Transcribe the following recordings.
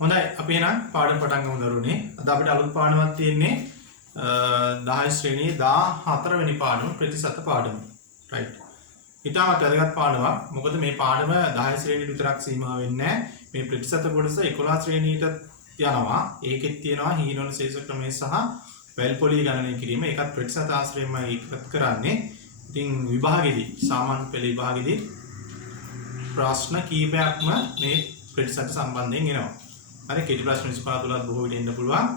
හොඳයි අපි එහෙනම් පාඩම පටන් ගමු දරුවනේ. අද අපිට අලුත් පාඩමක් තියෙන්නේ 10 ශ්‍රේණියේ 14 වෙනි පාඩම ප්‍රතිශත පාඩම. right. ඊටමත් වැදගත් පාඩමක්. මොකද මේ පාඩම 10 ශ්‍රේණියට විතරක් සීමා වෙන්නේ නැහැ. මේ ප්‍රතිශත කොටස 11 ශ්‍රේණියට යනවා. ඒකෙත් තියෙනවා හීනවන ශේෂ ක්‍රමය සහ වැල් පොලී ගණනය කිරීම. ඒකත් ප්‍රතිශත ආශ්‍රයෙන්ම ඒකත් කරන්නේ. ඉතින් විභාගෙදී සාමාන්‍ය පෙළ විභාගෙදී ප්‍රශ්න කීපයක්ම මේ ප්‍රතිශත සම්බන්ධයෙන් එනවා. හරි කෙටි ප්‍රශ්න 25 තුලත් බොහෝ විට එන්න පුළුවන්.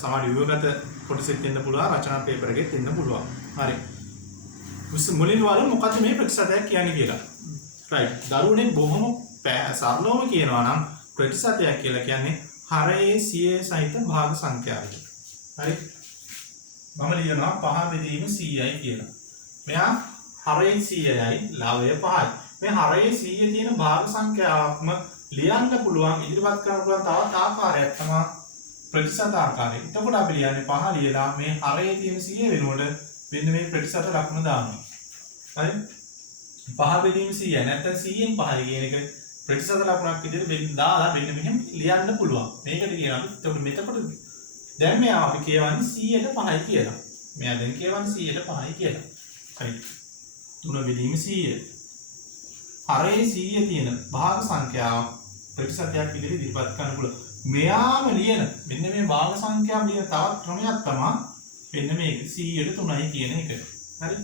සමහර විභාගගත කොටසෙත් එන්න පුළුවන්. රචනා පේපර් එකෙත් එන්න පුළුවන්. හරි. මුලින්ම වල මොකද්ද මේ ප්‍රතිශතයක් කියන්නේ කියලා. right. දරුවනේ බොහොම සරලවම කියනවා නම් ප්‍රතිශතයක් කියලා කියන්නේ හරයේ සියයේ සහිත භාග සංඛ්‍යාවයි. හරි. මම ලියනවා 5 බෙදීම 100යි කියලා. මෙයා හරයේ 100යි ලවය 5යි. මේ හරයේ 100 තියෙන භාග සංඛ්‍යාවක්ම ලියන්න පුළුවන් ඉදිරිපත් කරන්න පුළුවන් තවත් ආකාරයක් තමයි ප්‍රතිශත ආකාරය. එතකොට අපි ලියන්නේ 5 ලියලා මේ හරයේ තියෙන 100 වෙනුවට මෙන්න මේ ප්‍රතිශත ලකුණ දානවා. හරි? 5 බෙදීම 100 නැත්නම් 100න් 5 කියන එක ප්‍රතිශත ලකුණක් විදිහට වෙන්න දාලා මෙන්න මෙහෙම ලියන්න පුළුවන්. මේකට කියනවා අපි එතකොට මෙතකොට දැන් මෙයා අපි කියවන්නේ 100ට 5යි කියලා. මෙයා දැන් කියවන්නේ 100ට 5යි කියලා. හරි. 3 බෙදීම 100. හරයේ 100 තියෙන භාග සංඛ්‍යාව ප්‍රතිශතයක් විදිහට ඉදිරිපත් කරන්න පුළුවන්. මෙයාම ලියන මෙන්න මේ භාග සංඛ්‍යාව ලියන තවත් ක්‍රමයක් තමයි මෙන්න මේක 100ට 3යි කියන එක. හරි?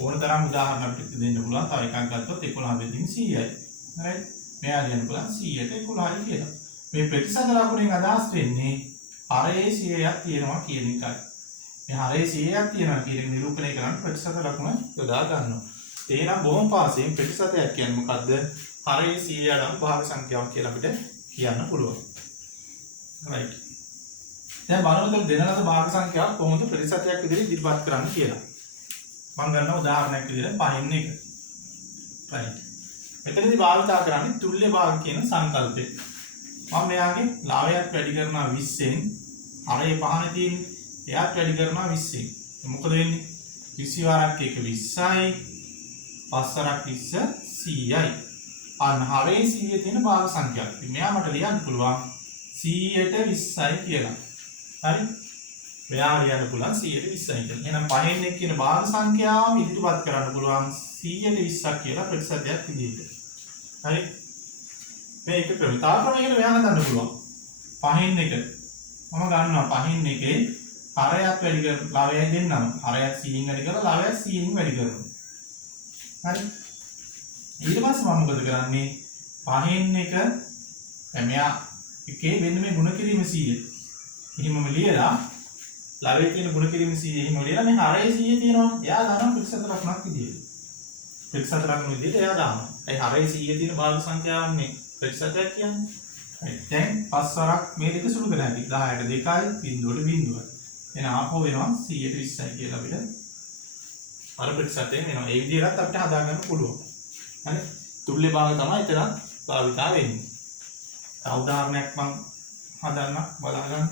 ඕන තරම් උදාහරණ අපිට දෙන්න පුළුවන්. තව එකක් ගත්තොත් 11 බෙදීම 100යි. හරි? මෙයා ලියන්න පුළුවන් 100ට 11යි කියලා. මේ ප්‍රතිශත ලකුණෙන් අදහස් වෙන්නේ හරයේ 100ක් තියෙනවා කියන එකයි. මේ හරයේ 100ක් තියෙනවා කියන එක නිරූපණය කරන්න ප්‍රතිශත ලකුණ යොදා ගන්නවා. එහෙනම් බොහොම පාසයෙන් ප්‍රතිශතයක් කියන්නේ මොකද්ද? හරයේ 100 නම් භාග සංඛ්‍යාවක් කියලා අපිට කියන්න පුළුවන්. right. දැන් බලමු දෙන ලද භාග සංඛ්‍යාවක් කොහොමද ප්‍රතිශතයක් විදිහට ඉදිරිපත් කරන්න කියලා. මම ගන්න උදාහරණයක් විදිහට 5න් 1. right. මෙතනදී භාවිතා කරන්නේ තුල්්‍ය භාග කියන සංකල්පය. මම මෙයාගේ ලාභයක් වැඩි කරනවා 20න් හරයේ 5නේ තියෙන්නේ. එයාත් වැඩි කරනවා 20න්. මොකද වෙන්නේ? 20 වාරක් එක 20යි 5 වරක් 20 100යි. අන්න හරයේ 100 තියෙන භාග සංඛ්‍යාවක්. ඉතින් මෙයා මට ලියන්න පුළුවන් 100ට 20යි කියලා. හරි? මෙයා ලියන්න පුළුවන් 100ට 20යි කියලා. එහෙනම් 5න් 1 කියන භාග සංඛ්‍යාවම ඉදිරිපත් කරන්න පුළුවන් 100ට 20ක් කියලා ප්‍රතිශතයක් විදිහට. හරි? මේ එක ක්‍රම. තව ක්‍රමයකට මෙයා හදන්න පුළුවන්. 5න් 1 මම ගන්නවා 5න් 1 හරයත් වැඩි කරලා ලාභය දෙන්නම්. හරයත් 100න් වැඩි කරලා ලාභයත් 100න් වැඩි කරනවා. හරි? ඊට පස්සේ මම මොකද කරන්නේ 5න් 1 මෙයා එකේ මෙන්න මේ ගුණ කිරීම 100. එහෙමම ලියලා ලාභයේ තියෙන ගුණ කිරීම 100 එහෙම ලියලා මේ හරයේ 100 තියෙනවා. එයා දානවා ප්‍රතිශත ලකුණක් විදියට. ප්‍රතිශත ලකුණ විදියට එයා දානවා. ඒ හරයේ 100 තියෙන භාග සංඛ්‍යාවන්නේ ප්‍රතිශතයක් කියන්නේ. හරි. දැන් 5 වරක් මේ දෙක සුළු කරලා ඇති. 10ට 2යි 0ට 0යි. එහෙනම් ආපහු වෙනවා 100ට 20යි කියලා අපිට අර ප්‍රතිශතයෙන් එනවා. ඒ විදිහට අපිට හදා ගන්න පුළුවන්. හරි? තුල්්‍ය භාග තමයි එතනත් භාවිතා වෙන්නේ. තව උදාහරණයක් මම හදන්න බලන්න.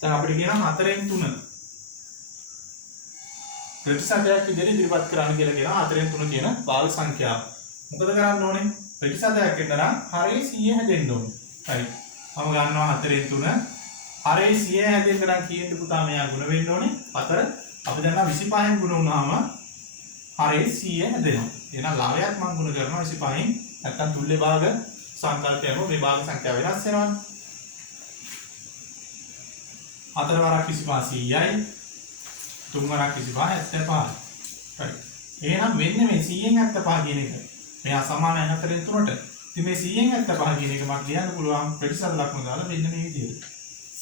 දැන් අපිට කියනවා 4න් 3 ප්‍රතිශතයක් විදිහට ඉදිරිපත් කරන්න කියලා කියනවා 4න් 3 කියන භාග සංඛ්‍යාව. මොකද කරන්න ඕනේ? ප්‍රතිශතයක් වෙන්න නම් හරයේ 100 හැදෙන්න ඕනේ. හරි. මම ගන්නවා 4න් 3 හරයේ 100 හැදෙන්න නම් කීයද පුතා මෙයා ගුණ වෙන්න ඕනේ 4. අපි දන්නවා 25න් ගුණ වුණාම හරයේ 100 හැදෙනවා. එහෙනම් ලාභයත් මම ගුණ කරනවා 25න්. නැත්තම් තුල්්‍ය භාග සංකල්පයම මේ භාග සංඛ්‍යාව වෙනස් වෙනවනේ. 4 වරක් 25 100යි. 3 වරක් 25 75. right. එහෙනම් මෙන්න මේ 100න් 75 කියන එක මෙයා සමානයි 4න් 3ට. ඉතින් මේ 100න් 75 කියන එක මට ලියන්න පුළුවන් ප්‍රතිශත ලකුණ දාලා මෙන්න මේ විදිහට.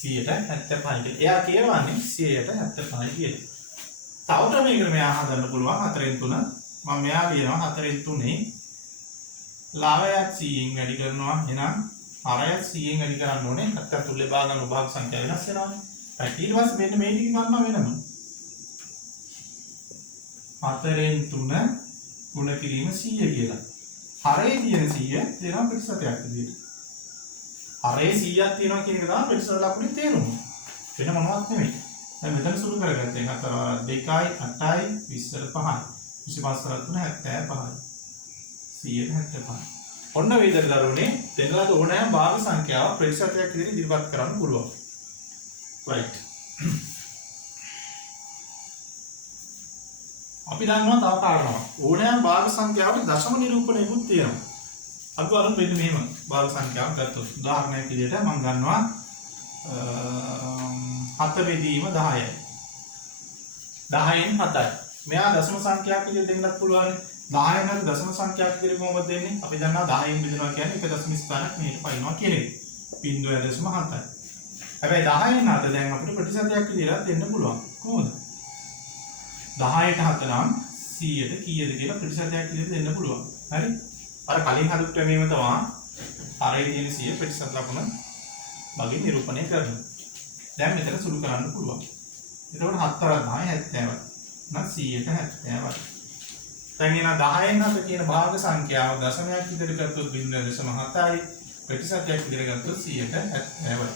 100ට 75 කියලා. එයා කියවන්නේ 100ට 75 කියලා. තව ක්‍රමයකට මෙයා හදන්න පුළුවන් 4න් 3. මම මෙයා ලියනවා 4න් 3 ලාභයත් 100න් වැඩි කරනවා. එහෙනම් හරයත් 100න් වැඩි කරන්න ඕනේ. නැත්නම් තුල්්‍ය භාග විභාග සංඛ්‍යාව වෙනස් වෙනවානේ. ඊට පස්සේ මෙන්න මේ ටික ගන්නවා වෙනම. 4න් 3 ගුණ කිරීම 100 කියලා. හරයේ තියෙන 100 දෙනවා ප්‍රතිශතයක් විදිහට. හරයේ 100ක් තියෙනවා කියන එක තමයි ප්‍රතිශත ලකුණේ තේරුම. වෙන මොනවත් නෙමෙයි. දැන් මෙතන සුළු කරගත්තේ 4 වරක් 2යි 8යි 20ට 5යි 25 වරක් 3 75යි 100ට 75. ඔන්න මේ විදිහට දරුවනේ දෙන ලද ඕනෑම භාග සංඛ්‍යාව ප්‍රතිශතයක් විදිහට ඉදිරිපත් කරන්න පුළුවන්. right. අපි දන්නවා තව කාරණාවක්. ඕනෑම භාග සංඛ්‍යාවට දශම නිරූපණයකුත් තියෙනවා. අපි බලමු මෙන්න මෙහෙම භාග සංඛ්‍යාවක් ගත්තොත්. උදාහරණයක් විදිහට මම ගන්නවා 7 බෙදීම 10යි. 10න් 7යි. මෙයා දශම සංඛ්‍යාවක් විදිහට දෙන්නත් පුළුවන්. 10න් හරි දශම සංඛ්‍යාවක් විදිහට කොහොමද දෙන්නේ? අපි දන්නවා 10න් බෙදනවා කියන්නේ එක දශම ස්ථානක් මෙහෙට පයින්නවා කියන එක. 0.7යි. හැබැයි 10න් 7 දැන් අපිට ප්‍රතිශතයක් විදිහට දෙන්න පුළුවන්. කොහොමද? 10ට 7 නම් 100ට කීයද කියලා ප්‍රතිශතයක් විදිහට දෙන්න පුළුවන්. හරි? අර කලින් හදපු ක්‍රමයේම තමයි අරේ තියෙන 100 ප්‍රතිශත ලකුණ වගේ නිරූපණය කරනවා. දැන් මෙතන සුළු කරන්න පුළුවන්. එතකොට 7 වරක් 10 70යි. නම් 100ට 70යි. දැන් එන 10න් 7 කියන භාග සංඛ්‍යාව දශමයක් විදිහට ගත්තොත් 0.7යි. ප්‍රතිශතයක් විදිහට ගත්තොත් 100ට 70යි.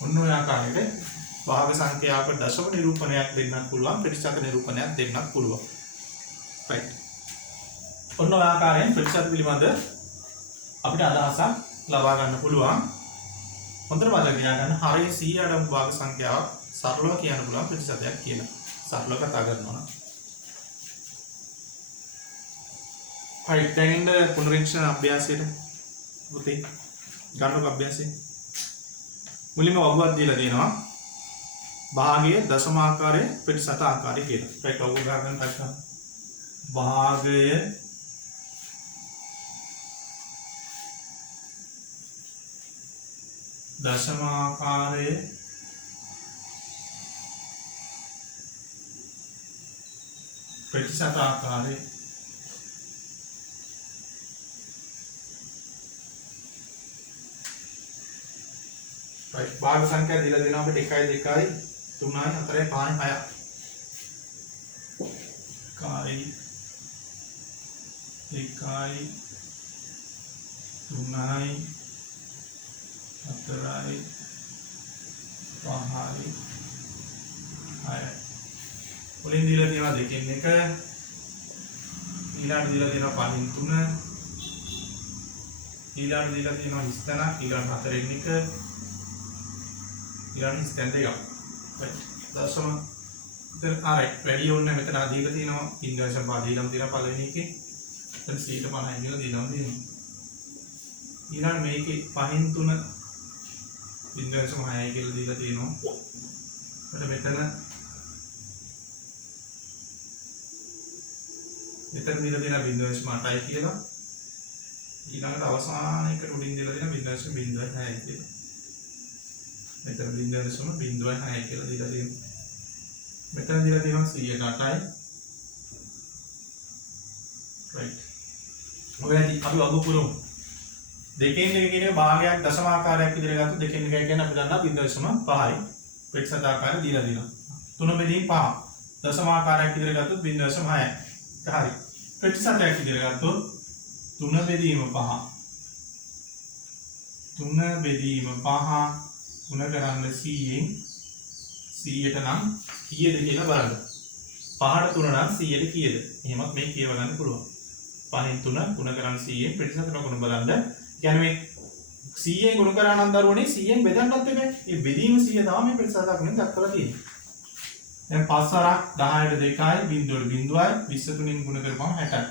ඔන්න ඔය ආකාරයට භාග සංඛ්‍යාවක දශම නිරූපණයක් දෙන්නත් පුළුවන්, ප්‍රතිශත නිරූපණයක් දෙන්නත් පුළුවන්. right. ඔන්න ඔය ආකාරයෙන් ප්‍රතිශත පිළිබඳ අපිට අදහසක් ලබා ගන්න පුළුවන්. හොඳට මතක තියාගන්න හරිය 100 අඩංගු භාග සංඛ්‍යාවක් සරලව කියන්න පුළුවන් ප්‍රතිශතයක් කියලා. සරලව කතා කරනවා නම්. හරි දැන් ඉන්න පුනරීක්ෂණ අභ්‍යාසයට පුතේ ගන්නක අභ්‍යාසය. මුලින්ම වගුවක් දීලා තියෙනවා. භාගයේ දශම ආකාරයේ ප්‍රතිශත ආකාරය කියලා. right වගුව ගන්න තත්ත්වය. භාගයේ දශම ආකාරයේ ප්‍රතිශත ආකාරයේ right භාග සංඛ්‍යා දීලා දෙනවා අපිට 1 2 3 4 5 6 1යි 2යි 3යි 4යි 5යි 6යි වලින් දීලා තියෙනවා දෙකෙන් එක ඊළඟට දීලා තියෙනවා පහෙන් 3 ඊළඟට දීලා තියෙනවා හිස්තැනක් ඊළඟට හතරෙන් එක ඊළඟට හිස්තැන දෙකක් right දශම ඉතින් alright වැඩි ඕනේ මෙතන දීලා තියෙනවා ඉන්ඩියන් පාඩියලම තියෙනවා පළවෙනි එකේ එතන 150 කියලා දීලා තියෙනවා ඊළඟ මේකේ පහෙන් 3 ඉන්ඩියන් 6යි කියලා දීලා තියෙනවා මෙතන දීලා තියෙන බිඳුව 8යි කියලා ඊළඟට අවසාන එකට උඩින් දීලා තියෙන බිඳුව 0.6යි කියලා මෙතන බිඳුව 0.6යි කියලා දීලා තියෙනවා මෙතන දීලා තියෙනවා 108යි right ඔයදී අපි වගු පුරමු දෙකෙන් එක කියන භාගයක් දශම ආකාරයක් විදිහට ගත්තොත් දෙකෙන් එක කියන්නේ අපි දන්නා 0.5යි ප්‍රතිශත ආකාරය දීලා දිනවා 3 බෙදීම 5 දශම ආකාරයක් විදිහට ගත්තොත් 0.6යි හරි ප්‍රතිශතයක් විදිහට ගත්තොත් 3 බෙදීම 5 3 බෙදීම 5 ගුණ කරන්න 100න් 100ට නම් කීයද කියලා බලන්න 5ට 3 නම් 100ට කීයද එහෙමත් මේ කියව ගන්න පුළුවන් 5න් 3 ගුණ කරන්න 100න් ප්‍රතිශත ගුණ බලන්න කියන්නේ මේ 100න් ගුණ කරා නම් දරුවනේ 100න් බෙදන්නත් එපා මේ බෙදීම 100 තමයි මේ ප්‍රතිශත ගුණෙන් දක්වලා තියෙන්නේ දැන් 5 වරක් 10ට 2යි බිඳුවට බිඳුවයි 23 න් ගුණ කරපුවම 60යි.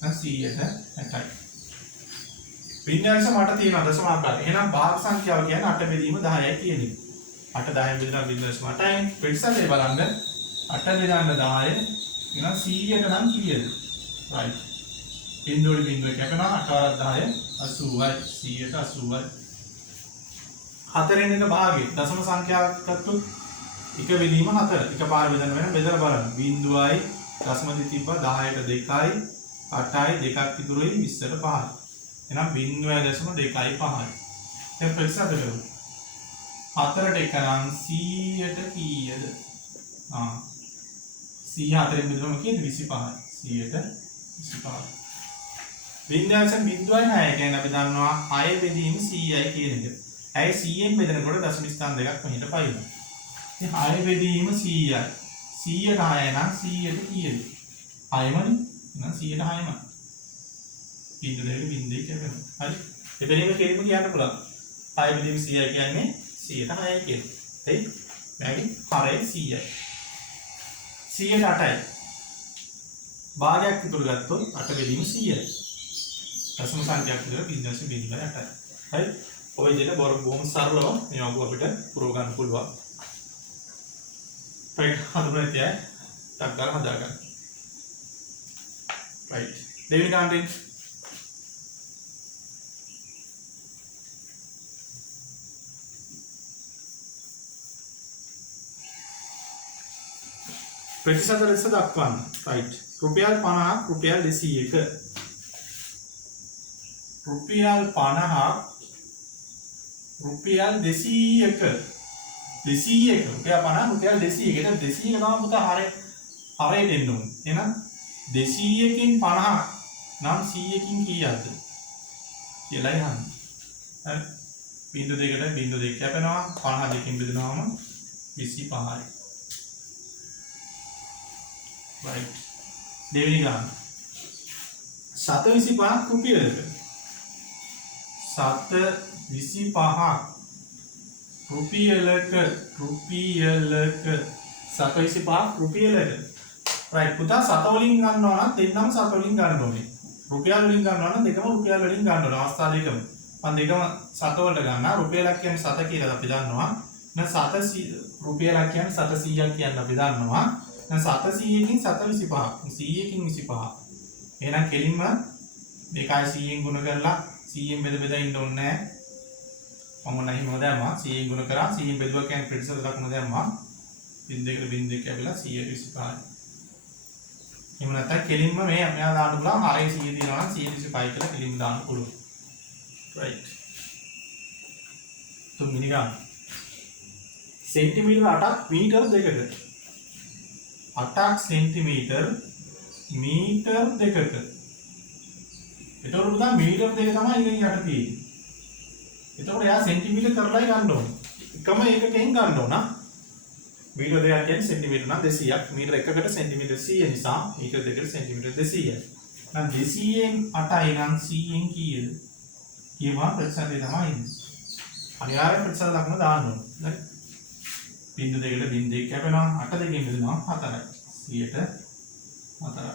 දැන් 100ට 60යි. විඤ්ඤාණය මට තියෙන දශම ආකාරය. එහෙනම් භාග සංඛ්‍යාව කියන්නේ 8 බෙදීම 10යි කියන එක. 8 10න් බෙදලා 0.8යි. ප්‍රතිශතය බලන්න 8 බෙදන්න 10 එහෙනම් 100ට නම් කීයද? right. බිඳුවට බිඳුව කැපෙනවා 8 වරක් 10 80යි 100ට 80යි. හතරෙන් එක භාගයේ දශම සංඛ්‍යාවක් ගත්තොත් එක බෙදීම 4 එකපාර බෙදන්න වෙන බෙදලා බලන්න බිඳුවයි දශමදි තිබ්බා 10ට 2යි 8යි දෙකක් ඉතුරුයි 20ට 5යි එහෙනම් 0.2යි 5යි දැන් ප්‍රතිශත කරමු 4ට 1 නම් 100ට කීයද 100 4න් බෙදුවම කීයද 25යි 100ට 25යි විඤ්ඤාණය බිඳුවයි 6 කියන්නේ අපි දන්නවා 6 බෙදීම 100යි කියන එක ඇයි 100න් බෙදනකොට දශම ස්ථාන දෙකක් මෙහෙට පයින්නවා 6 බෙදීම 100යි 100ට 6 නම් 100ට කීයද 6මනේ එහෙනම් 100ට 6මයි බින්දුව දෙකට බින්දුවයි කැපෙනවා. හරි. එතනින්ම කෙලින්ම කියන්න පුළුවන්. 6 බෙදීම 100යි කියන්නේ 100ට 6යි කියලා. හරි. මෙයාගේ හරය 100යි. 100ට 8යි. භාගයක් ඉතුරු ගත්තොත් 8 බෙදීම 100යි. දශම සංඛ්‍යාවක් විතර 0.08යි. හරි. ඔය විදිහට බොහොම සරලව මේක අපිට පුරව ගන්න පුළුවන්. right හඳුනන තියයි ටක් ගාලා හදාගන්න. right දෙවෙනි කාණ්ඩේ ප්‍රතිශත ලෙස දක්වන්න. right රුපියල් 50ක් රුපියල් 200ක රුපියල් 50ක් රුපියල් 200ක 200ක රුපියල් 50 රුපියල් 200ක එතන 200 තමයි පුතා හරයට එන්න ඕනේ. එහෙනම් 200කින් 50 නම් 100කින් කීයක්ද කියලායි අහන්නේ. හරි. බිංදු දෙකට බිංදු දෙක කැපෙනවා 50 දෙකකින් බෙදනවාම 25යි. right. දෙවෙනි ගාන 725ක් රුපියලක 725ක් රුපියලක 725ක් රුපියලක right පුතා 7 වලින් ගන්නවා නම් දෙන්නම 7 වලින් ගන්න ඕනේ. රුපියල් වලින් ගන්නවා නම් දෙකම රුපියල් වලින් ගන්න ඕනේ. අවස්ථා දෙකම. මම දෙකම 7 වලට ගන්නවා. රුපියලක් කියන්නේ 7 කියලා අපි දන්නවා. එහෙනම් 7 රුපියලක් කියන්නේ 700ක් කියන්නේ අපි දන්නවා. දැන් 700කින් 725ක් 100කින් 25ක්. එහෙනම් කෙලින්ම මේකයි 100න් ගුණ කරලා 100න් බෙද ඉන්න ඕනේ නැහැ. මම නැහිම දැම්මා 100න් ගුණ කරා 100න් බෙදුවා කියන්නේ ප්‍රතිශත දක්වන දැම්මා. බින්දුවකට බින්දුවක් කැපිලා 125යි. එහෙම නැත්නම් කෙලින්ම මෙයා දාන්න පුළුවන් හරය 100 දිනවා නම් 125 කියලා කෙලින්ම දාන්න පුළුවන්. right. තුන්වෙනි ගාන සෙන්ටිමීටර 8ක් මීටර 2කට 8ක් සෙන්ටිමීටර් මීටර් 2ක. එතකොට පුතා මීටර් 2 තමයි ඉතින් යට තියෙන්නේ. එතකොට එයා සෙන්ටිමීටර් කරලායි ගන්න ඕනේ. එකම එකකින් ගන්න ඕන. මීටර් 2ක් කියන්නේ සෙන්ටිමීටර් නම් 200ක්. මීටර් එකකට සෙන්ටිමීටර් 100 නිසා මීටර් දෙකකට සෙන්ටිමීටර් 200යි. නම් 200න් 8යි නම් 100න් කීයද? කියවා ප්‍රතිශතය තමයි ඉන්නේ. අනිවාර්ය ප්‍රතිශත ලක්ෂණ දාන්න ඕනේ. හරි. බින්දු දෙකට බින්දුවක් කැපෙනවා 8 දෙකෙන් බෙදනවා 4යි 100ට 4යි.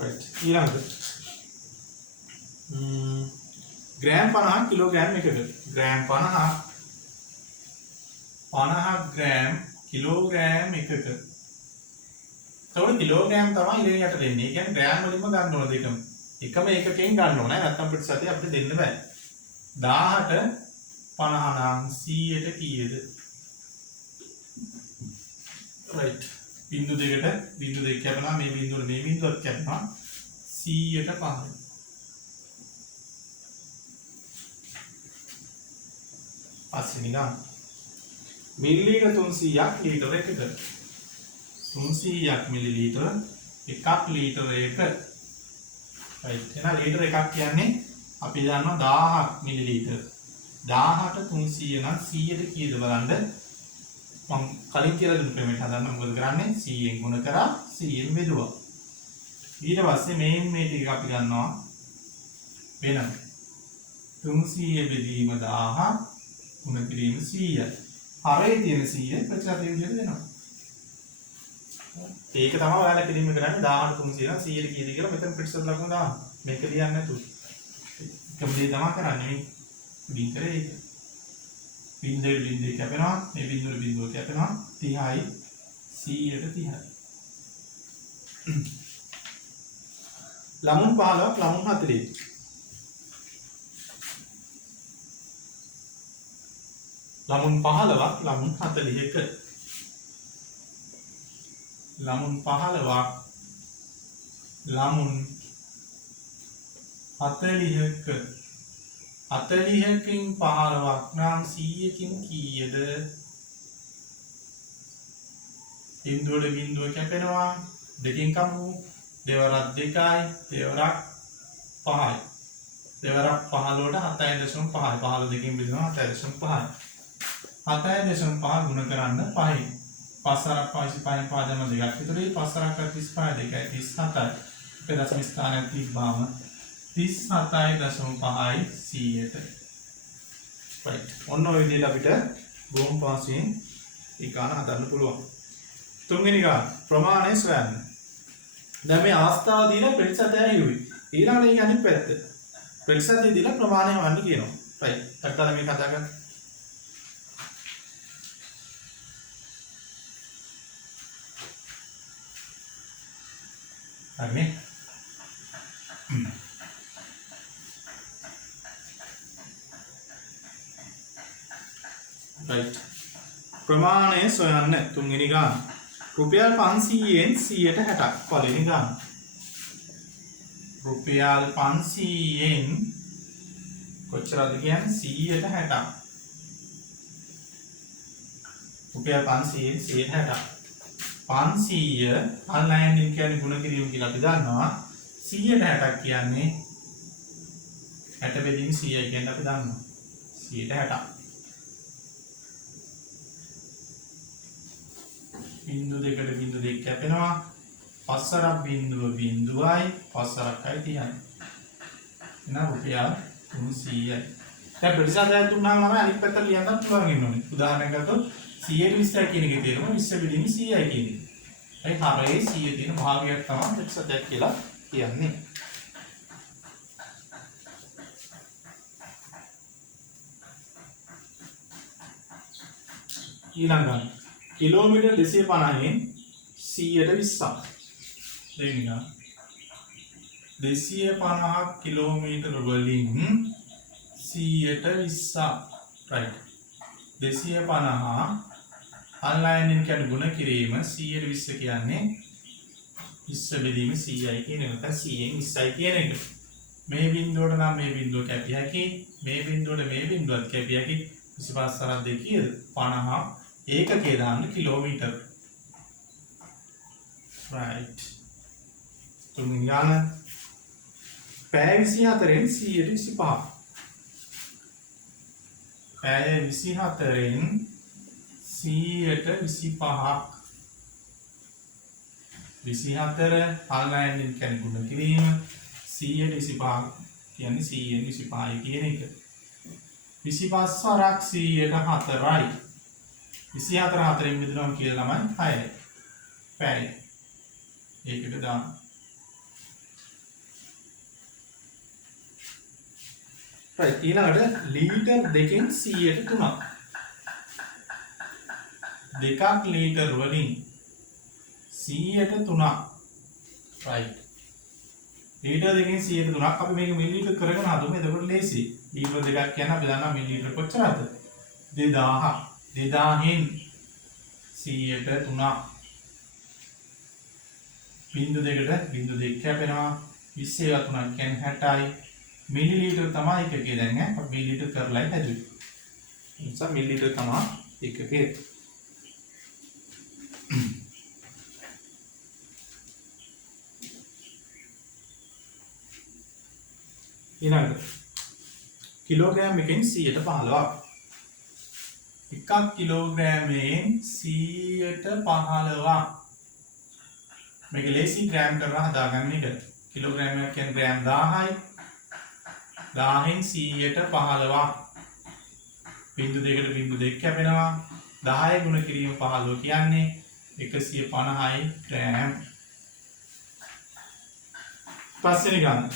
right ඊළඟට ග්‍රෑම් 50 කිලෝග්‍රෑම් එකකට ග්‍රෑම් 50 ග්‍රෑම් කිලෝග්‍රෑම් එකක. එතකොට කිලෝග්‍රෑම් තමයි ඉතින් යට දෙන්නේ. ඒ කියන්නේ ග්‍රෑම් වලින්ම ගන්න ඕන දෙකම. එකම එකකින් ගන්න ඕන. නැත්නම් ප්‍රතිශතය අපිට දෙන්න බෑ. 1000ට 50 නම් 100ට කීයද? right. බින්දු දෙකට බින්දු දෙක කැපෙනවා මේ බින්දුවට මේ බින්දුවත් කැපෙනවා 100ට 5යි. පස්වෙනි ගාන මිලිලීටර් 300ක් ලීටර එකක 300ක් මිලිලීටර එකක් ලීටර එක. right. එහෙනම් ලීටර එකක් කියන්නේ අපි දන්නවා 1000ක් මිලිලීටර. 1000ට 300 නම් 100ට කීයද බලන්න. මම කලින් කියලා දුන්න ක්‍රමයට හදන්න මොකද කරන්නේ 100න් ගුණ කරා 100න් බෙදුවා. ඊට පස්සේ මේ ටික අපි ගන්නවා වෙනම 300 බෙදීම 1000 ගුණ කිරීම 100යි. හරේ තියෙන 100 ප්‍රතිශතය විදිහට දෙනවා. ඒක තමයි ඔයාලා කිරීම කරන්නේ 1000ට 300 නම් 100ට කීයද කියලා මෙතන ප්‍රතිශත ලකුණ දාන්න. මේක ලියන්නේ නැතුව. එකම දේ තමයි කරන්නේ මේ බින් කරේ ඒක. බින්දුවේ බින්දුව කැපෙනවා මේ බින්දුවේ බින්දුව කැපෙනවා 30යි 100ට 30යි. ලමුන් 15ක් ලමුන් 40ක් ලමුන් 15ක් ලමුන් 40ක ලමුන් 15ක් ලමුන් 40ක 40කින් 15ක් නම් 100කින් කීයද? බින්දුවට බින්දුව කැපෙනවා දෙකෙන් කමු දෙවරක් 2යි දෙවරක් 5යි. දෙවරක් 15ට 7.5 15 දෙකෙන් බෙදනවා 7.5 7.5 ගුණ කරන්න 5 5 25 පාදම දෙකක් විතරයි 5 35 2යි 37යි අපේ දශම ස්ථානයක් තිබ්බාම 37.5යි 100ට right ඔන්න ඔය විදිහට අපිට බොම් පාසියෙන් ඒ ගාන හදන්න පුළුවන් තුන්වෙනි ගාන ප්‍රමාණය සොයන්න දැන් මේ අවස්ථාව දීලා ප්‍රතිශතය හිරුයි ඊළඟට ඒක අනිත් පැත්ත ප්‍රතිශතය දීලා ප්‍රමාණය හොයන්න කියනවා right ටක්ටල මේක හදාගන්න හරිනේ right ප්‍රමාණය සොයන්න තුන්වෙනි ගාන රුපියල් 500න් 160ක් පළවෙනි ගාන රුපියල් 500න් කොච්චරද කියන්නේ 160ක් රුපියල් 500න් 160ක් 500 ඔන්ලයින් එක කියන්නේ ගුණ කිරීම කියලා අපි දන්නවා 160ක් කියන්නේ 60 බෙදීම 100යි කියන්නේ අපි දන්නවා 160ක් බිංදු දෙකට බිංදු දෙක කැපෙනවා පස්සරක් බිංදුව බිංදුවයි පස්සරක්යි 30යි එහෙනම් රුපියල් 300යි දැන් ප්‍රතිශතයක් දුන්නාම නම් අනිත් පැත්තට ලියන්නත් පුළුවන් වෙනෝනේ උදාහරණයක් ගත්තොත් 100ට 20යි කියන එකේ තේරුම 20 බෙදීම 100යි කියන එක. ඒ හරේ 100 තියෙන භාගයක් තමයි ප්‍රතිශතයක් කියලා කියන්නේ. ඊළඟට කිලෝමීටර් 250න් 100ට 20ක්. දෙවෙනි ගාන 250ක් කිලෝමීටර වලින් 100ට 20ක්. right 250 ඔන්ලයින් එක කියන්නේ ගුණ කිරීම 100ට 20 කියන්නේ 20 බෙදීම 100යි කියන එක. නැත්නම් 100න් 20යි කියන එක. මේ බිංදුවට නම් මේ බිංදුව කැපිය හැකි. මේ බිංදුවට මේ බිංදුවත් කැපිය හැකි. 25 සරත් දෙක කීයද? 50 ඒකකයේ දාන්න කිලෝමීටර. right. තුන්වෙනි ගාන පැය 24න් 125. පැය 24න් 125ක් 24 ඔන්ලයින් එක කියන්නේ ගුණ කිරීම 125 කියන්නේ 100න් 25යි කියන එක 25 වරක් 100ට 4යි 24 4න් බෙදනවා කියලා ළමයි 6යි පැය ඒකට දාන්න right ඊළඟට ලීටර් දෙකෙන් 100ට 3ක් දෙකක් ලීටර් වලින් 100ට 3ක් right ලීටර් දෙකෙන් 100ට 3ක් අපි මේක මිලිලීටර් කරගෙන හදමු එතකොට ලේසි ලීටර් දෙකක් කියන අපි දන්නා මිලිලීටර් කොච්චරද 2000 2000න් 100ට 3ක් බිංදු දෙකට බිංදු දෙක කැපෙනවා 20 3ක් කියන්නේ 60යි මිලිලීටර් තමයි එකකේ දැන් අපි මිලිලීටර් කරලා හැදුවේ. ඒ නිසා මිලිලීටර් තමයි එකකේ. ඊළඟට කිලෝග්‍රෑම් එකෙන් 115ක්. එකක් කිලෝග්‍රෑමයෙන් 115ක්. මේක ලේසි ග්‍රෑම් කරලා හදාගන්න එක. කිලෝග්‍රෑම් එක කියන්නේ ග්‍රෑම් 1000යි. 10න් 100ට 15ක් බිංදු දෙකට බිංදු දෙක කැපෙනවා 10 ගුණ කිරීම 15 කියන්නේ 150යි ග්‍රෑම්. පස්වෙනි ගාන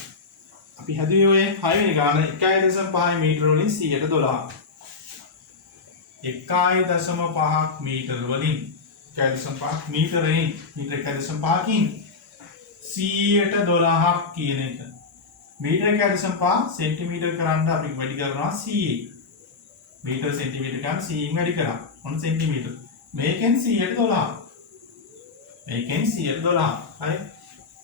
අපි හදුවේ ඔය 6 වෙනි ගාන 1.5 මීටර වලින් 100ට 12ක් 1.5ක් මීටර වලින් 1.5 මීටරෙන් මීටර 1.5කින් 100ට 12ක් කියන එක मीटर 1.5 सेंटीमीटर කරන්න අපි වැඩි කරනවා 100 මීටර සෙන්ටිමීටර ගන්න 100න් වැඩි කරා මොන සෙන්ටිමීටර මේකෙන් 100ට 12 මේකෙන් 100ට 12 හරි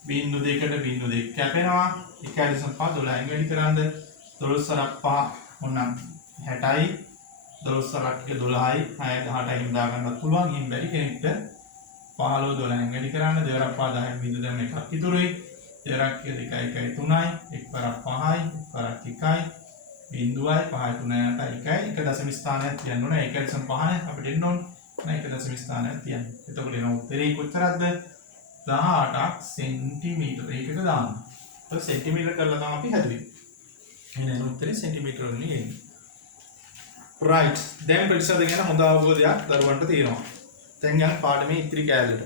බිංදු දෙකට බිංදු දෙක කැපෙනවා 1.5 12න් වැඩි කරාන්ද 12 සරක් 5 මොනනම් 60යි 12 සරක් 12යි 6 18යි හින්දා ගන්නත් පුළුවන් හින් බැරි කෙනෙක්ට 15 12න් වැඩි කරාන්න දෙවරක් 5 10න් බිංදු දැන් එකක් ඉතුරුයි 13ක් 2 1 3යි 1 පරක් 5යි 1 පරක් 1යි බිංදුවයි 5යි 3යි 1යි එක දශම ස්ථානයක් තියන්න ඕනේ 1.5 අපිට එන්න ඕනේ එක දශම ස්ථානයක් තියන්න. එතකොට එන උත්තරේ කොච්චරද? 18ක් සෙන්ටිමීටර. ඒකට දාන්න. ඒක සෙන්ටිමීටර කරලා තමයි අපි හැදුවේ. එහෙනම් උත්තරේ සෙන්ටිමීටර වලින් එන්නේ. right. දැන් ප්‍රතිශත ගැන හොඳ අවබෝධයක් දරුවන්ට තියෙනවා. දැන් යන පාඩමේ ඉතිරි කෑල්ලට.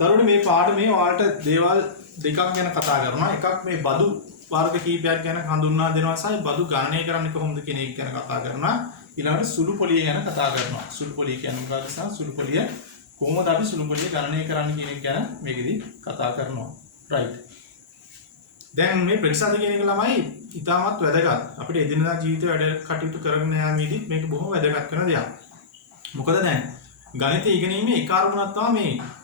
දරුවනේ මේ පාඩමේ ඔයාලට දේවල් දෙකක් ගැන කතා කරනවා. එකක් මේ බදු වර්ග කීපයක් ගැන හඳුන්වා දෙනවා සහ බදු ගණනය කරන්නේ කොහොමද කියන එක ගැන කතා කරනවා. ඊළඟට සුළු පොලිය ගැන කතා කරනවා. සුළු පොලිය කියන්නේ මොකක්ද සහ සුළු පොලිය කොහොමද අපි සුළු පොලිය ගණනය කරන්නේ කියන එක ගැන මේකෙදි කතා කරනවා. right. දැන් මේ ප්‍රතිශත කියන එක ළමයි ඉතාමත් වැදගත්. අපිට එදිනදා ජීවිතේ වැඩ කටයුතු කරගෙන යාමේදී මේක බොහොම වැදගත් වෙන දෙයක්. මොකද දැන් ගණිත ඉගෙනීමේ එක අරමුණක් තමයි මේ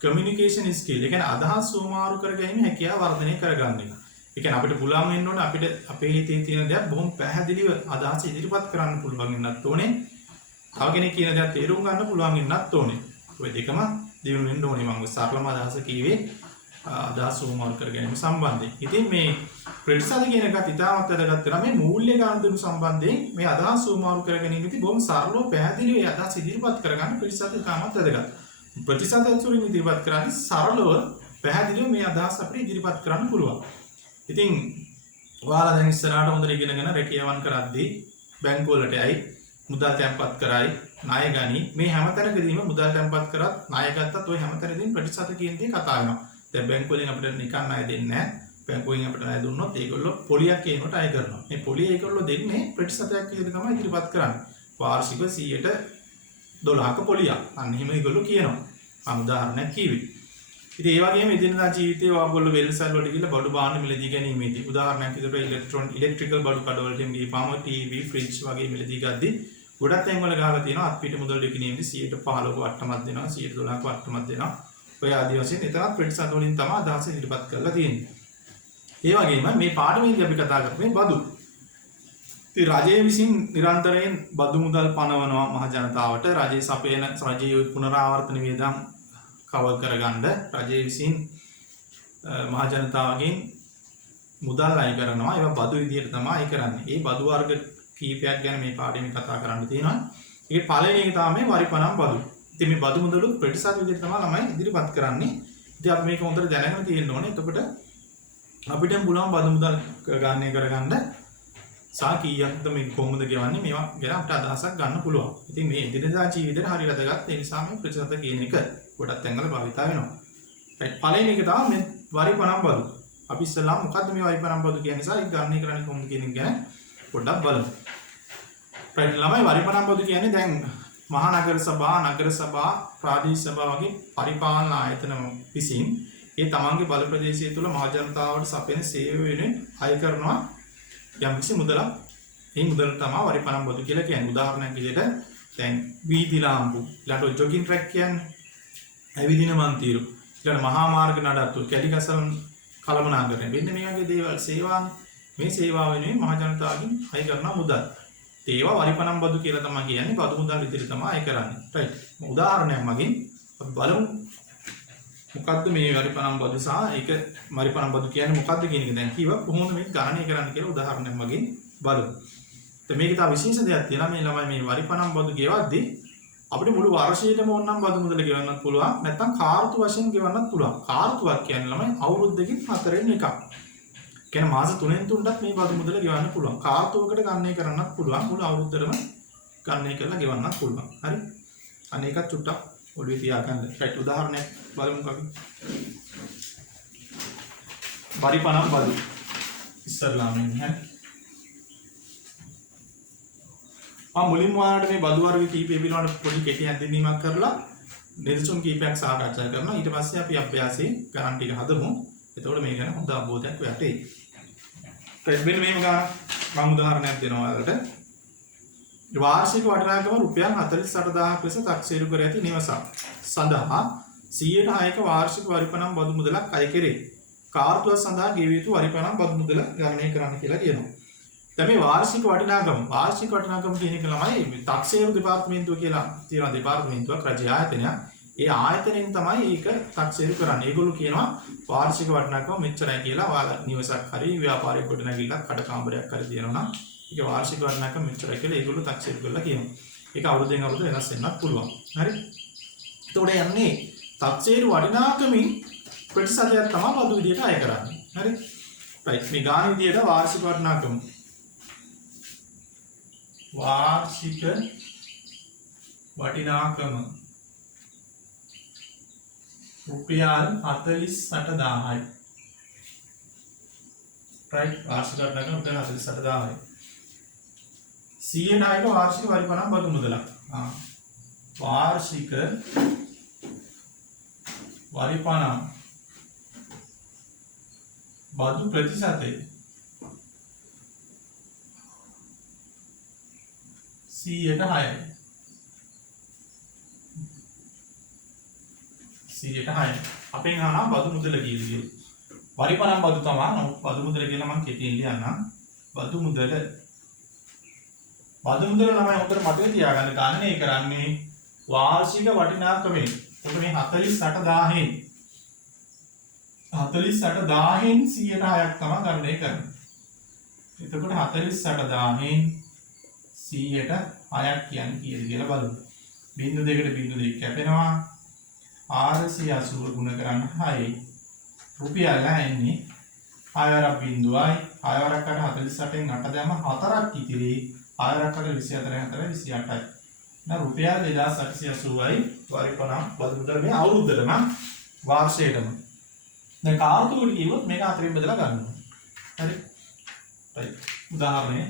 කමියුනිකේෂන් ස්කිල්. ඒ කියන්නේ අදහස් සුමාරු කර ගැනීම හැකියාව වර්ධනය කරගන්න එක. ඒ කියන්නේ අපිට පුළුවන් වෙන්න ඕනේ අපිට අපේ හිතේ තියෙන දේක් බොහොම පැහැදිලිව අදහස් ඉදිරිපත් කරන්න පුළුවන් වෙන්නත් ඕනේ. තව කෙනෙක් කියන දේක් තේරුම් ගන්න පුළුවන් වෙන්නත් ඕනේ. ඔය දෙකම දිනු වෙන්න ඕනේ. මම සරලම අදහස කිව්වේ අදහස් සුමාරු කර ගැනීම සම්බන්ධයෙන්. ඉතින් මේ ප්‍රතිශත කියන එකත් ඉතාමත් වැදගත් වෙනවා. මේ මූල්‍ය ගණන් සම්බන්ධයෙන් මේ අදහස් සුමාරු කර ගැනීමේදී බොහොම සරලව පැහැදිලිව ඒ අදහස් ඉදිරිපත් කරගන්න ප්‍රතිශත ඉතාමත් වැදගත්. ප්‍රතිශත ඇතුළින් ඉදිරිපත් කරන්නේ සරලව පැහැදිලිව මේ අදහස් අපිට ඉදිරිපත් කරන්න පුළුවන්. ඉතින් ඔයාලා දැන් ඉස්සරහට හොඳට ඉගෙනගෙන රැකියාවන් කරද්දී බැංකුව වලට යයි මුදල් තැන්පත් කරයි ණය ගනි මේ හැමතැනකදීම මුදල් තැන්පත් කරත් ණය ගත්තත් ওই හැමතැනදීම ප්‍රතිශත කියන දේ කතා වෙනවා. දැන් බැංකුව වලින් අපිට නිකන් ණය දෙන්නේ නැහැ. බැංකුවෙන් අපිට ණය දුන්නොත් ඒගොල්ලෝ පොලියක් ඒනට අය කරනවා. මේ පොලිය ඒගොල්ලෝ දෙන්නේ ප්‍රතිශතයක් විදිහට තමයි ඉදිරිපත් කරන්නේ. වාර්ෂික 100%ක පොලියක්. අන්න එහෙම ඒගොල්ලෝ කියනවා. මම උදාහරණයක් කිව්වේ. ඉතින් ඒ වගේම එදිනදා ජීවිතේ ඔයගොල්ලෝ වෙළසල් වලට ගිහලා බඩු භාණ්ඩ මිලදී ගැනීමේදී උදාහරණයක් විදිහට ඉලෙක්ට්‍රිකල් බඩු කඩවලට ගිහපම ටීවී ෆ්‍රිජ් වගේ මිලදී ගද්දී ගොඩක් තැන් වල ගහලා තියෙනවා අත්පිට මුදල් විකිණීමේදී 15ක වට්ටමක් දෙනවා 12ක වට්ටමක් දෙනවා. ඔය ආදී වශයෙන් එතනත් ප්‍රතිශත වලින් තමයි අදහස ඉදිරිපත් කරලා තියෙන්නේ. ඒ වගේම මේ පාඩමේදී අපි කතා කරන්නේ බදු. ඉතින් රජය විසින් නිරන්තරයෙන් බදු මුදල් පනවනවා මහ ජනතාවට රජයේ සපයන රජයේ පුනරාවර්තන වියදම් කවර් කරගන්න රජය විසින් මහ ජනතාවගෙන් මුදල් අය කරනවා. ඒවා බදු විදියට තමයි අය කරන්නේ. ඒ බදු වර්ග කීපයක් ගැන මේ පාඩමේ කතා කරන්න තියෙනවා. ඒකේ පළවෙනි එක තමයි වරිපණම් බදු. ඉතින් මේ බදු මුදලුත් ප්‍රතිශත විදියට තමයි ළමයි ඉදිරිපත් කරන්නේ. ඉතින් අපි මේක හොඳට දැනගෙන තියෙන්න ඕනේ. එතකොට අපිට පුළුවන් බදු මුදල් ගණනය කරගන්න සා කීයක්ද මේ කොහොමද ගෙවන්නේ මේවා ගැන අපිට අදහසක් ගන්න පුළුවන්. ඉතින් මේ එදිනදා ජීවිතේට හරි වැදගත්. ඒ නිසා මේ ප්‍රතිශත කියන එක ගොඩක් තැන්වල භාවිතා වෙනවා. right පළවෙනි එක තමයි මේ වරිපණම් බදු. අපි ඉස්සෙල්ලා මොකද්ද මේ වරිපණම් බදු කියන්නේ නිසා ඒක ගණනය කරන්නේ කොහොමද කියන එක ගැන පොඩ්ඩක් බලමු. right ළමයි වරිපණම් බදු කියන්නේ දැන් මහා නගර සභා, නගර සභා, ප්‍රාදේශීය සභා වගේ පරිපාලන ආයතන විසින් ඒ තමන්ගේ බල ප්‍රදේශය තුළ මහ ජනතාවට සපයන සේවය වෙනුවෙන් අය කරනවා යම්කිසි මුදලක්. ඒ මුදල තමයි වරිපණම් බදු කියලා කියන්නේ. උදාහරණයක් විදිහට දැන් වීදි ලාම්පු, ඊළඟට ජොගින් ට්‍රැක් කියන්නේ ඇවිදින මන්තිරු, ඊළඟට මහා මාර්ග නඩත්තු, කැලිකසන් කළමනාකරණය. මෙන්න මේ වගේ දේවල් සේවාන් මේ සේවාව වෙනුවෙන් මහ ජනතාවගෙන් අය කරන මුදල්. ඒවා වරිපණම් බදු කියලා තමයි කියන්නේ. බදු මුදල් විදිහට තමයි අය කරන්නේ. right. උදාහරණයක් මගින් අපි බලමු මොකද්ද මේ වරිපණම් බදු සහ ඒක වරිපණම් බදු කියන්නේ මොකද්ද කියන එක දැන් කිව්වා. කොහොමද මේක ගණනය කරන්න කියලා උදාහරණයක් මගින් බලමු. તો මේක තව විශේෂ දෙයක් තියෙනවා. මේ ළමයි මේ වරිපණම් බදු ගෙවද්දී අපිට මුළු වර්ෂයේම ඕනනම් බදු මුදල ගෙවන්නත් පුළුවන්. නැත්නම් කාර්තු වශයෙන් ගෙවන්නත් පුළුවන්. කාර්තුවක් කියන්නේ ළමයි අවුරුද්දකින් 4 එකක්. කියන්නේ මාස 3න් 3ටත් මේ බදු මුදල ගෙවන්න පුළුවන්. කාර්තුවකට ගණනය කරන්නත් පුළුවන්. මුළු අවුරුද්දටම ගණනය කරලා ගෙවන්නත් පුළුවන්. හරි. අන්න ඒකත් චුට්ටක් ඔළුවේ තියාගන්න. right උදාහරණයක් බලමුකෝ අපි. වරිපණම් බදු. ඉස්සරලාම ඉන්නේ. මුලින්ම ඔයාලට මේ බදු වර්ග කීපය පිළිබඳව පොඩි කෙටි හැඳින්වීමක් කරලා නිදසුන් කීපයක් සාකච්ඡා කරනවා. ඊට පස්සේ අපි අභ්‍යාසයේ ගණන් ටික හදමු. එතකොට මේක ගැන හොඳ අවබෝධයක් ඔයාලට එයි. මෙන්න මේම ගාන මම උදාහරණයක් දෙනවා ඔයාලට. වාර්ෂික වටිනාකම රුපියල් 48000ක් ලෙස තක්සේරු කර ඇති නිවසක් සඳහා 106ක වාර්ෂික වරිපණම් බදු මුදලක් අය කෙරේ. කාර්තුවක් සඳහා ගෙවිය යුතු වරිපණම් බදු මුදල ගණනය කරන්න කියලා කියනවා. දැන් මේ වාර්ෂික වටිනාකම කියන එක ළමයි තක්සේරු දෙපාර්තමේන්තුව කියලා තියෙන දෙපාර්තමේන්තුවක් රජයේ ආයතනයක්. ඒ ආයතනයෙන් තමයි ඒක තක්සේරු කරන්නේ. ඒගොල්ලෝ කියනවා වාර්ෂික වටිනාකම මෙච්චරයි කියලා. ඔයාලා නිවසක් හරි ව්‍යාපාරික ගොඩනැගිල්ලක් කඩ කාමරයක් හරි තියෙනවා නම් ඒක වාර්ෂික වටිනාකම මෙච්චරයි කියලා ඒගොල්ලෝ තක්සේරු කරලා කියනවා. ඒක අවුරුද්දෙන් අවුරුද්ද වෙනස් වෙන්නත් පුළුවන්. හරි. එතකොට යන්නේ තක්සේරු වටිනාකමින් ප්‍රතිශතයක් තමයි බදු විදියට අය කරන්නේ. හරි. රයිට්. මේ ගාන විදියට වාර්ෂික වටිනාකම වාර්ෂික වටිනාකම රුපියල් 48000යි. රයිට්. වාර්ෂික වටිනාකම රුපියල් 48000යි. 100ට වාර්ෂික වරිපණම් බදු මුදලක්. වාර්ෂික වරිපණම් බදු ප්‍රතිශතය 100ට 6යි. අපෙන් අහනවා බදු මුදල කීයද කියලා. වරිපණම් බදු තමයි. නමුත් බදු මුදල කියලා මම කෙටියෙන් ලියන්නම්. බදු මුදල ළමයි උතර මතක තියාගන්න. ගණනය කරන්නේ වාර්ෂික වටිනාකමෙන්. එතකොට මේ 48000න් 48000න් 100ට 6ක් තමයි ගණනය කරන්නේ. එතකොට 48000න් 100ට 6ක් කියන්නේ කීයද කියලා බලමු. බිංදු දෙකට බිංදු දෙක කැපෙනවා. 480 ගුණ කරන්න 6යි. රුපියල් ඇන්නේ 6 වරක් බිංදුවයි 6 වරක් 48න් 8 දැම්ම 4ක් ඉතිරි 6 වරක් 24න් 4 28යි. දැන් රුපියල් 2880යි වරිපණම් බදු මුදල මේ අවුරුද්දටම වාර්ෂිකයටම. දැන් කාර්තුවකට කිව්වොත් මේක හතරෙන් බෙදලා ගන්නවා. හරි. රයිට්. උදාහරණයක්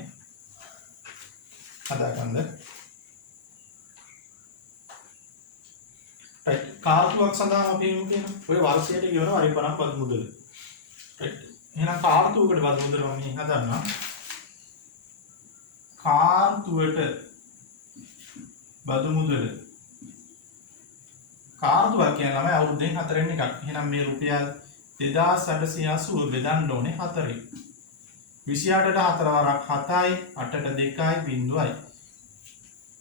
හදාගන්න. රයිට්. කාර්තුවක් සඳහා අපි කියන ඔය වාර්ෂිකයට කියවන වරිපණම් බදු මුදල. රයිට්. එහෙනම් කාර්තුවකට බදු මුදල මම මේ හදන්නම්. කාර්තුවට බදු මුදල කාර්තුවක් කියන්නේ ළමයි අවුරුද්දෙන් 4න් එකක්. එහෙනම් මේ රුපියල් 2880 බෙදන්න ඕනේ 4යි. 28ට 4 වරක් 7යි 8ට 2යි බිංදුවයි.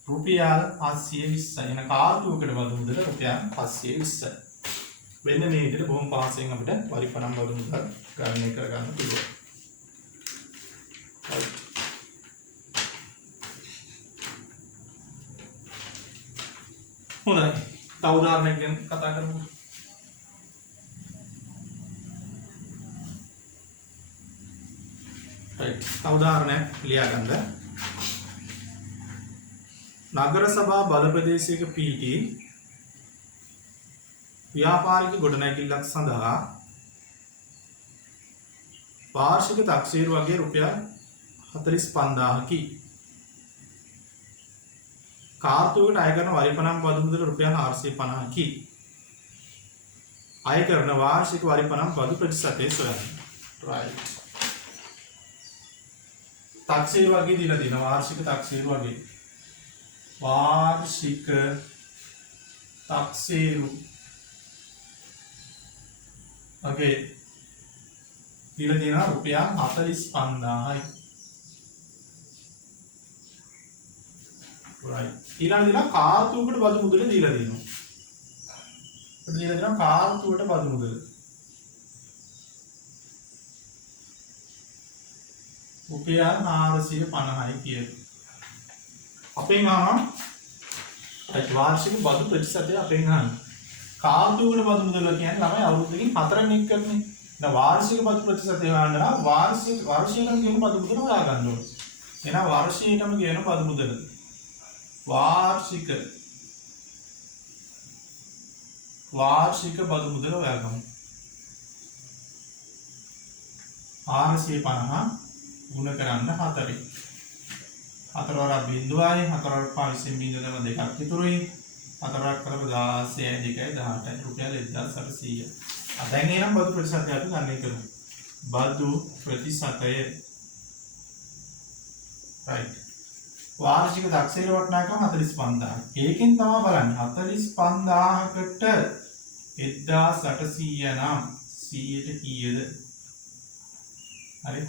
රුපියල් 720යි. එහෙනම් කාර්තුවකට බදු මුදල රුපියල් 720යි. මෙන්න මේ විදිහට බොහොම පහසෙන් අපිට වරිපණම් බදු මුදල් ගණනය කරගන්න පුළුවන්. හොඳයි. තව උදාහරණයක් ගැන කතා කරමු. රයිට්. තව උදාහරණයක් ලියා ගන්න. නගර සභා බල ප්‍රදේශයක පිහිටි ව්‍යාපාරික ගොඩනැගිල්ලක් සඳහා වාර්ෂික තක්සේරු වගේ රුපියල් 45000කි. කාර්තුවකට අය කරන වරිපණම් බදු මුදල රුපියල් 450කි. අය කරන වාර්ෂික වරිපණම් බදු ප්‍රතිශතය සොයන්න. රයිට්. තක්සේරු වගේ දීලා තියෙනවා. වාර්ෂික තක්සේරු වගේ. වාර්ෂික තක්සේරු වගේ දීලා තියෙනවා රුපියල් 45000යි. right. ඊළඟ දින කාර්තුවකට බදු මුදල දීලා දෙනවා. අපිට දීලා දෙනවා කාර්තුවට බදු මුදල. රුපියල් 450යි කියලා. අපෙන් අහනවා වාර්ෂික බදු ප්‍රතිශතය අපෙන් අහනවා. කාර්තුවකට බදු මුදල කියන්නේ ළමයි අවුරුද්දකින් 4න් එක කරන්නේ. දැන් වාර්ෂික බදු ප්‍රතිශතය හොයන්න නම් වාර්ෂිකම කියන බදු මුදල හොයා ගන්න ඕනේ. එහෙනම් වර්ෂයටම කියන බදු මුදල. වාර්ෂික බදු මුදල හොයාගමු. 450 ගුණ කරන්න 4යි. 4 වරක් බිංදුවයි 4 වරක් 5 බිංදුව දෙම දෙකක් ඉතුරුයි. 4 වරක් කරපු 16යි 2යි 18යි රුපියල් 1800. දැන් එනම් බදු ප්‍රතිශතය අපි ගණනය කරමු. බදු ප්‍රතිශතය right. වාර්ෂික තක්සේරු වටිනාකම 45000. ඒකෙන් තමයි බලන්නේ 45000කට 1800 නම් 100ට කීයද? හරි.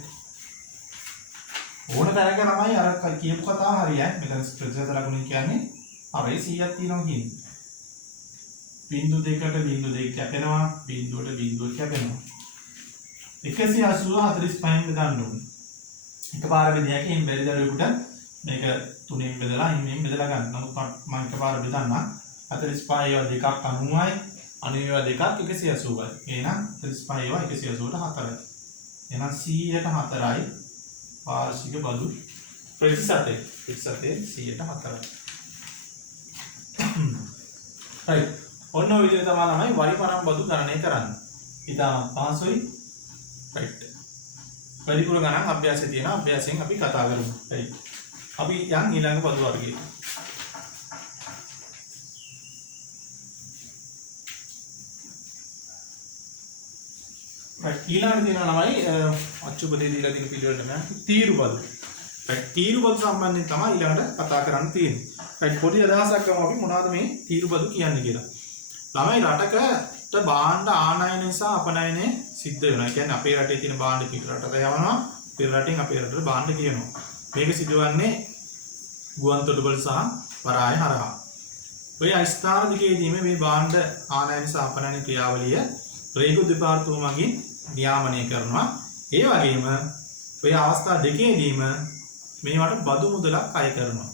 ඕන තරක ළමයි අර කියපු කතාව හරියයි. මෙතන ප්‍රතිශත ලකුණු කියන්නේ අරේ 100ක් තියෙනවා කියන්නේ. බිංදු දෙකට බිංදු දෙක කැපෙනවා බිංදුවට බිංදුව කැපෙනවා 180 45න් බෙදන්න ඕනේ එකපාර බෙදිය හැකි එම් බැරි දරුවෙකුට මේක 3න් බෙදලා හිමින් බෙදලා ගන්න. නමුත් මම එකපාර බෙදන්න 45 ඒවා දෙකක් 90යි 90 ඒවා දෙකක් 180යි. එහෙනම් 45 ඒවා 180ට 4යි. එහෙනම් 100ට 4යි වාර්ෂික බදු ප්‍රතිශතය 100ට 4යි. right. ඔන්න ඔය විදිහට තමයි වරිපරම් බදු ගණනය කරන්නේ. ඉතාම පහසුයි. right. වැඩිපුර ගණන් අභ්‍යාසයේ තියෙන අභ්‍යාසයෙන් අපි කතා කරමු. right. අපි යන් ඊළඟ බදු වර්ගයට. right. ඊළඟට තියෙනවා ළමයි අච්චුපදේ දීලා තියෙන පිළිවෙලට මම තීරු බදු. right. තීරු බදු සම්බන්ධයෙන් තමයි ඊළඟට කතා කරන්න තියෙන්නේ. right. පොඩි අදහසක් ගමු අපි මොනවද මේ තීරු බදු කියන්නේ කියලා. ළමයි රටකට භාණ්ඩ ආනයනය සහ අපනයනය සිද්ධ වෙනවා. ඒ කියන්නේ අපේ රටේ තියෙන භාණ්ඩ පිට රටට යවනවා. පිට රටින් අපේ රටට භාණ්ඩ කියනවා. මේක සිදුවන්නේ ගුවන් තොටුපළ සහ වරාය හරහා. ඔය ස්ථාන දෙකේදීම මේ භාණ්ඩ ආනයන සහ අපනයන ක්‍රියාවලිය රේගු දෙපාර්තමේන්තුව මගින් නියාමනය කරනවා. ඒ වගේම ඔය අවස්ථා දෙකේදීම මේවට බදු මුදලක් අය කරනවා.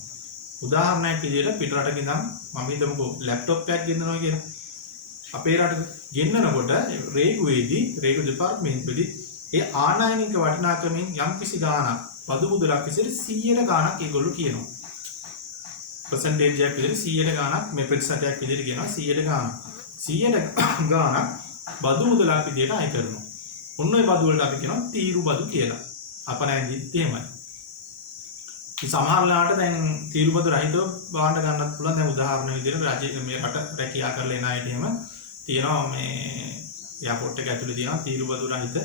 උදාහරණයක් විදිහට පිට රටක ඉඳන් මම හිතමුකෝ ලැප්ටොප් එකක් ගෙන්නනවා කියලා. අපේ රටට ගෙන්නනකොට රේගුවේදී රේගු දෙපාර්තමේන්තුවේදී ඒ ආනයනික වටිනාකමින් යම්කිසි ගාණක් බදු මුදලක් විදිහට 100ට ගාණක් ඒගොල්ලෝ කියනවා. percentage එකක් විදිහට 100ට ගාණක් මේ ප්‍රතිශතයක් විදිහට කියනවා 100ට ගාණක්. 100ට ගාණක් බදු මුදලක් විදිහට අය කරනවා. ඔන්න ඔය බදු වලට අපි කියනවා තීරු බදු කියලා. අපනයන්දිත් එහෙමයි. මේ සමහර ලාට දැන් තීරු බදු රහිතව භාණ්ඩ ගන්නත් පුළුවන්. දැන් උදාහරණ විදිහට රජයේ මේ රට රැකියා කරලා එන අයට එහෙම තියෙනවා මේ එයාපෝට් එක ඇතුලේ තියෙනවා තීරු බදු රහිත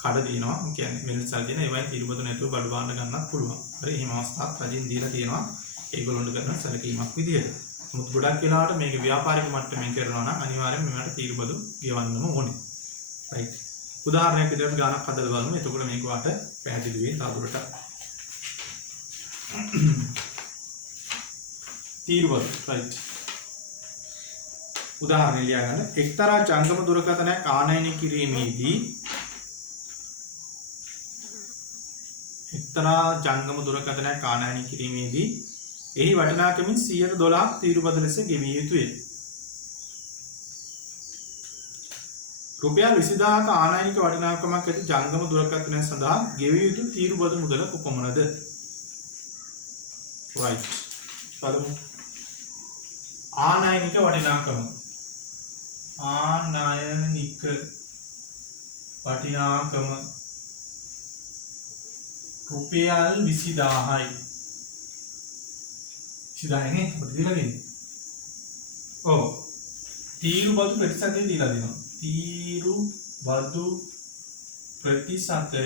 කඩ දිනවා. කියන්නේ මෙලසල් දින ඒවයි තීරු බදු නැතුව බඩු භාණ්ඩ ගන්නත් පුළුවන්. හරි එහෙම අවස්ථාවක් රජෙන් දීලා තියෙනවා. ඒගොල්ලොන්ට කරන සැලකීමක් විදිහට. නමුත් ගොඩක් වෙලාවට මේක ව්‍යාපාරික මට්ටමින් කරනවා නම් අනිවාර්යයෙන් මේවට තීරු බදු ගෙවන්නම ඕනේ. right. උදාහරණයක් විදිහට ගානක් හදලා බලමු. එතකොට මේක වාට පැහැදිලි වෙයි තවදුරටත්. තීරු බදු. right. උදාහරණ ලියා ගන්න. එක්තරා ජංගම දුරකථනයක් ආනයනය කිරීමේදී එහි වටිනාකමින් 112ක් තීරු බදු ලෙස ගෙවිය යුතුය. රුපියල් 20000ක ආනයනික වටිනාකමක් ඇති ජංගම දුරකථනය සඳහා ගෙවිය යුතු තීරු බදු මුදල කොපමණද? right. බලමු. ආනයනික වටිනාකම. ආනයනික වටිනාකම රුපියල් 20000යි. 20000 නේ අපිට දීලා දෙන්නේ. ඔව්. තීරු බදු ප්‍රතිශතය දීලා දෙනවා. තීරු බදු ප්‍රතිශතය